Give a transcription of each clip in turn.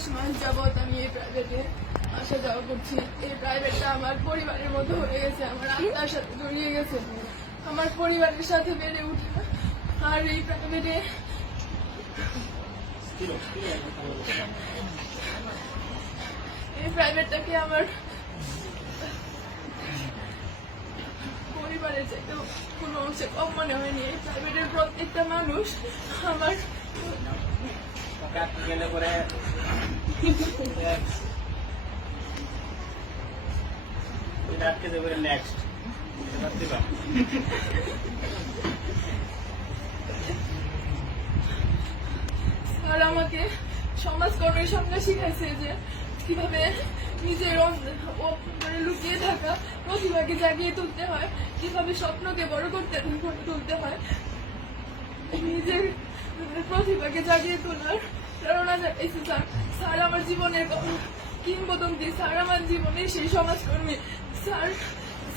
10 মাস যাবত আমি এই প্রাইভেটে আসা যাওয়া করছি। এই প্রাইভেটটা আমার পরিবারের মতো হয়ে গেছে, আমার আত্মার সাথে জড়িয়ে গেছে, আমার পরিবারের সাথে বেড়ে উঠা। আর এই প্রাইভেটটাকে আমার পরিবারের চাইতে কোনো অংশে কম মনে হয়নি। এই প্রাইভেটের প্রত্যেকটা মানুষ আমার আর আমাকে সমাজকর্মের সামনে শিখাইছে যে কিভাবে নিজের লুকিয়ে থাকা প্রতিভাকে জাগিয়ে তুলতে হয়, কিভাবে স্বপ্নকে বড় করতে তুলতে হয়, নিজের প্রতিভাকে জাগিয়ে তোলার প্রেরণা জাগাইছে স্যার। স্যার আমার জীবনের কিংবদন্তি, স্যার আমার জীবনের সেই সমাজকর্মী।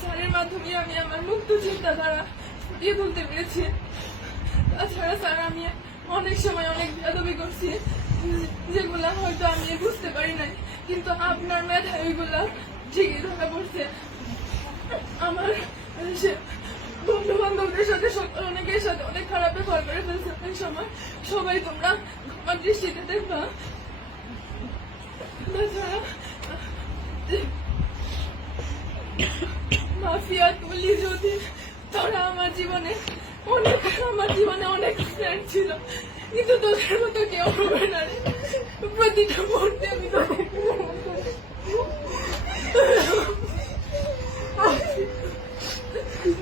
স্যারের মাধ্যমে আমি আমার মুক্ত চিন্তাধারা ফুটিয়ে তুলতে পেরেছি। তাছাড়া স্যার আমি অনেক সময় অনেক বেয়াদবি করছি, যেগুলা হয়তো আমি বুঝতে পারি নাই, কিন্তু আপনার মেধায় ওইগুলা ঠিকই ধরা পড়ছে। আমার বন্ধু বান্ধবদের সাথে অনেকের সাথে অনেক খারাপ ব্যবহার করে ফেলছে অনেক সময়। সবাই তোমরা আমার দৃষ্টিতে দেখবা। তাছাড়া মাফিয়া তুলি যদি তোরা আমার জীবনে অনেক ফ্রেন্ড ছিল, কিন্তু তোদের মতো কেউ হবে না রে। প্রতিটা মুহূর্তে আমি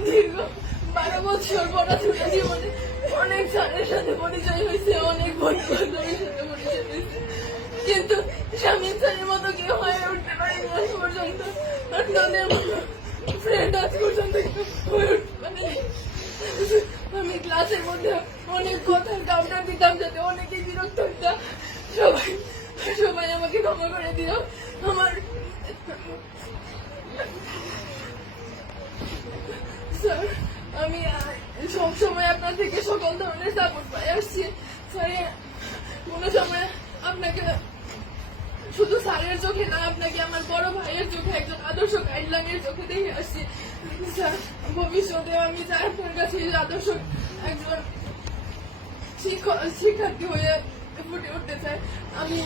দীর্ঘ 12 বছর পড়াশোনা জীবনে অনেক স্যারের সাথে পরিচয় হয়েছে, অনেক বন্ধু বান্ধবের সাথে পরিচয় হয়েছে, কিন্তু স্বামীর স্যারের মতো কেউ হয়ে উঠতে পারিনি আজ পর্যন্ত। আর তাদের মতো ফ্রেন্ড আজ পর্যন্ত হয়ে উঠতে পারেনি। আমি ক্লাসের মধ্যে অনেক কথার কাউন্টার দিতাম যাতে অনেকেই বিরক্ত হইতাম। সবাই আমাকে ক্ষমা করে দিও। আমার স্যার, আমি সবসময় আপনার থেকে সকল ধরনের সাপোর্ট পাই আসছি। স্যার, কোনো সময় আপনাকে শুধু স্যারের চোখে না, আপনাকে আমার বড় ভাইয়ের চোখে, একজন আদর্শ গাইডলাইনের চোখে দেখে আসছি। স্যার, ভবিষ্যতে আমি আপনার কাছে আদর্শ একজন শিক্ষার্থী হয়ে ফুটে উঠতে চাই। আমি